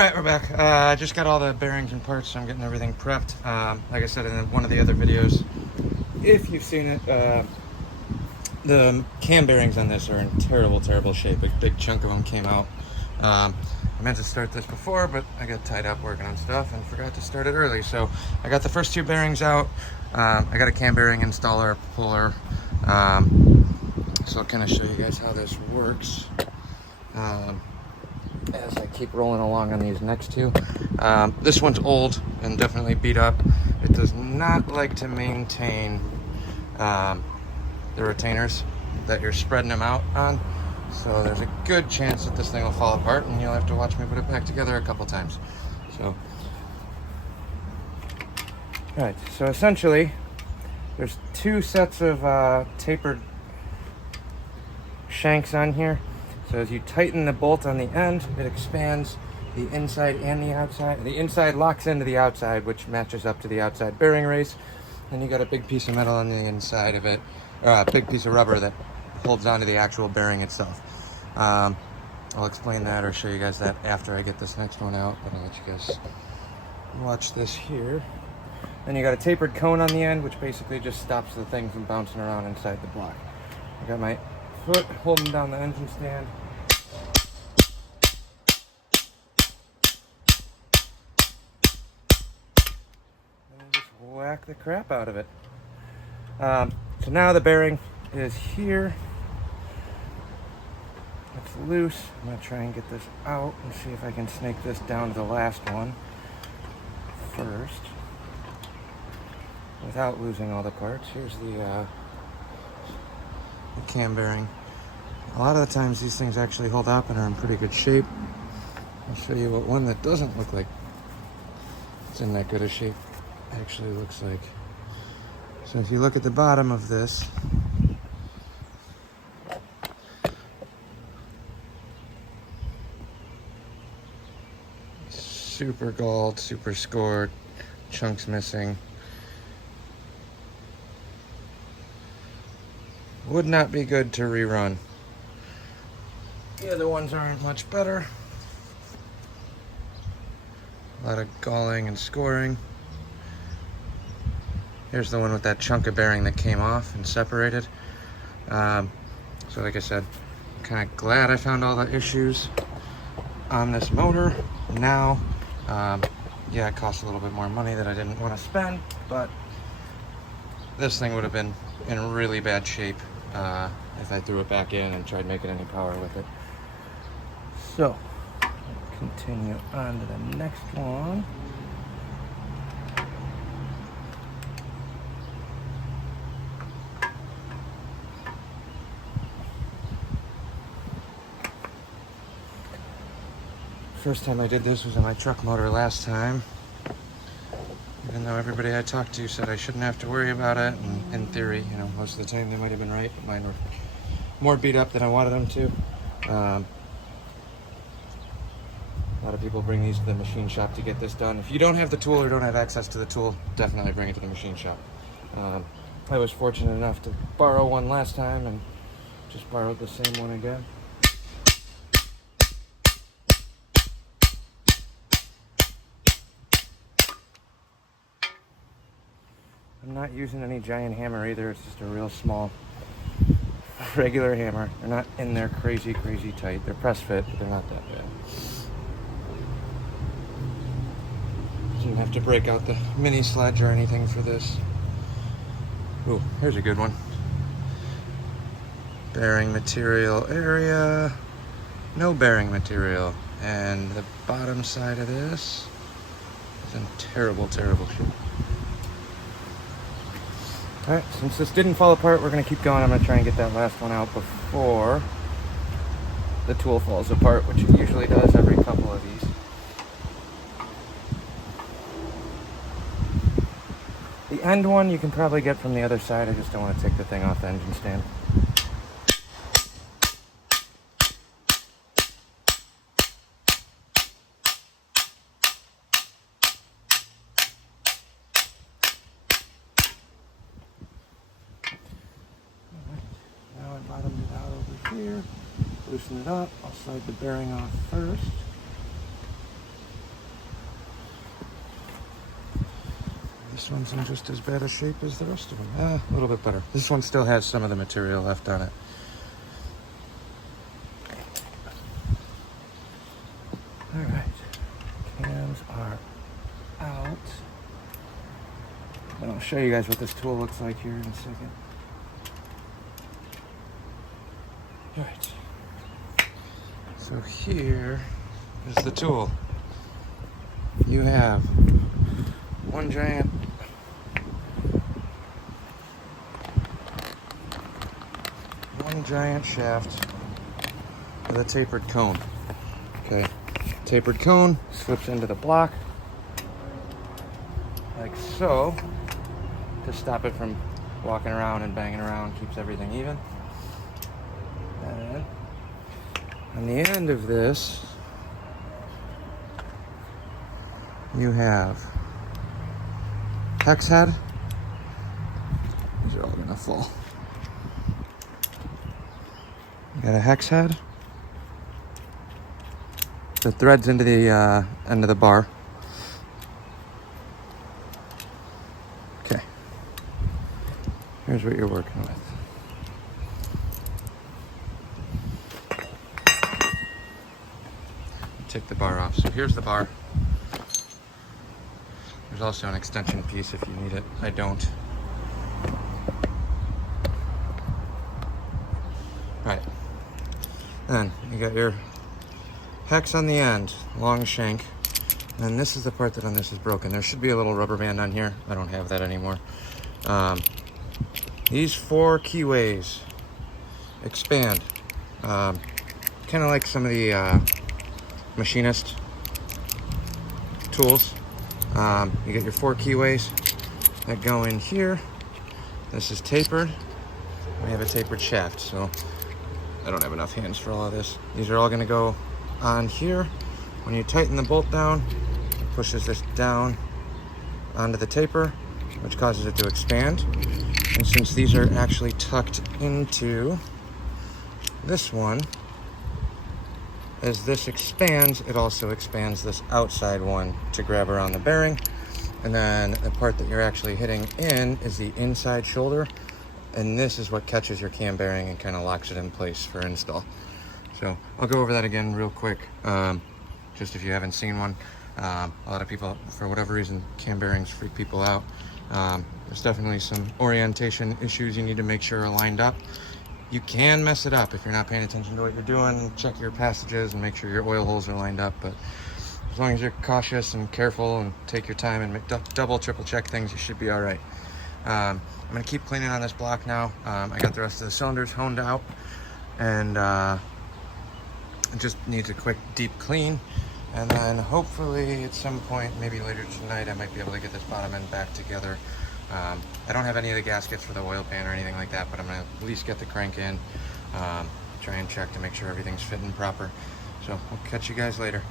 Alright, we're back. I just got all the bearings and parts, so I'm getting everything prepped. Like I said in one of the other videos, if you've seen it, the cam bearings on this are in terrible shape. A big chunk of them came out. I meant to start this before, but I got tied up working on stuff and forgot to start it early. So I got the first two bearings out. I got a cam bearing installer, puller. So I'll kind of show you guys how this works. As I keep rolling along on these next two. This one's old and definitely beat up. It does not like to maintain the retainers that you're spreading them out on. So there's a good chance that this thing will fall apart and you'll have to watch me put it back together a couple times. So, alright, so essentially there's two sets of tapered shanks on here. So as you tighten the bolt on the end, it expands the inside and the outside. The inside locks into the outside, which matches up to the outside bearing race. Then you got a big piece of metal on the inside of it, or a big piece of rubber that holds onto the actual bearing itself. I'll explain that or show you guys that after I get this next one out, but I'll let you guys watch this here. Then you got a tapered cone on the end, which basically just stops the thing from bouncing around inside the block. I got my foot holding down the engine stand. And just whack the crap out of it. So now the bearing is here. It's loose. I'm going to try and get this out and see if I can snake this down to the last one first without losing all the parts. Here's the cam bearing. A lot of the times these things actually hold up and are in pretty good shape. I'll show you what one that doesn't look like it's in that good a shape actually looks like. So if you look at the bottom of this, super galled, super scored, chunks missing. Would not be good to rerun. The other ones aren't much better. A lot of galling and scoring. Here's the one with that chunk of bearing that came off and separated. So like I said, I'm kind of glad I found all the issues on this motor. Now, yeah, it costs a little bit more money that I didn't want to spend, but this thing would have been in really bad shape if I threw it back in and tried making any power with it. So, continue on to the next one. First time I did this was on my truck motor last time. Even though everybody I talked to said I shouldn't have to worry about it, and in theory, you know, most of the time they might have been right, but mine were more beat up than I wanted them to. A lot of people bring these to the machine shop to get this done. If you don't have the tool or don't have access to the tool, definitely bring it to the machine shop. I was fortunate enough to borrow one last time and just borrowed the same one again. I'm not using any giant hammer either. It's just a real small, regular hammer. They're not in there crazy tight. They're press fit, but they're not that bad. Didn't have to break out the mini sledge or anything for this. Ooh, here's a good one. Bearing material area. No bearing material. And the bottom side of this is in terrible shape. Alright, since this didn't fall apart, we're going to keep going. I'm going to try and get that last one out before the tool falls apart, which it usually does every couple of these. The end one you can probably get from the other side. I just don't want to take the thing off the engine stand. Bottomed it out over here, loosen it up. I'll slide the bearing off first. This one's in just as bad a shape as the rest of them. A little bit better. This one still has some of the material left on it. All right, cams are out. And I'll show you guys what this tool looks like here in a second. All right. So here is the tool. You have one giant shaft with a tapered cone. Okay, tapered cone slips into the block like so to stop it from walking around and banging around, keeps everything even. And on the end of this, you have hex head. These are all gonna fall. You got a hex head that threads into the end of the bar. Okay. Here's what you're working with. Take the bar off. So here's the bar. There's also an extension piece if you need it. I don't. Right. Then you got your hex on the end, long shank. And this is the part that on this is broken. There should be a little rubber band on here. I don't have that anymore. These 4 keyways expand. Kind of like some of the machinist tools. You get your 4 keyways that go in here. This is tapered. We have a tapered shaft, so I don't have enough hands for all of this. These are all going to go on here. When you tighten the bolt down, it pushes this down onto the taper, which causes it to expand. And since these are actually tucked into this one, as this expands, it also expands this outside one to grab around the bearing. And then the part that you're actually hitting in is the inside shoulder. And this is what catches your cam bearing and kind of locks it in place for install. So I'll go over that again real quick, just if you haven't seen one. A lot of people, for whatever reason, cam bearings freak people out. There's definitely some orientation issues you need to make sure are lined up. You can mess it up if you're not paying attention to what you're doing. Check your passages and make sure your oil holes are lined up. But as long as you're cautious and careful and take your time and double, triple check things, you should be all right. I'm gonna keep cleaning on this block now. I got the rest of the cylinders honed out, and it just needs a quick deep clean. And then hopefully at some point, maybe later tonight, I might be able to get this bottom end back together. I don't have any of the gaskets for the oil pan or anything like that, but I'm gonna at least get the crank in, try and check to make sure everything's fitting proper. So we'll catch you guys later.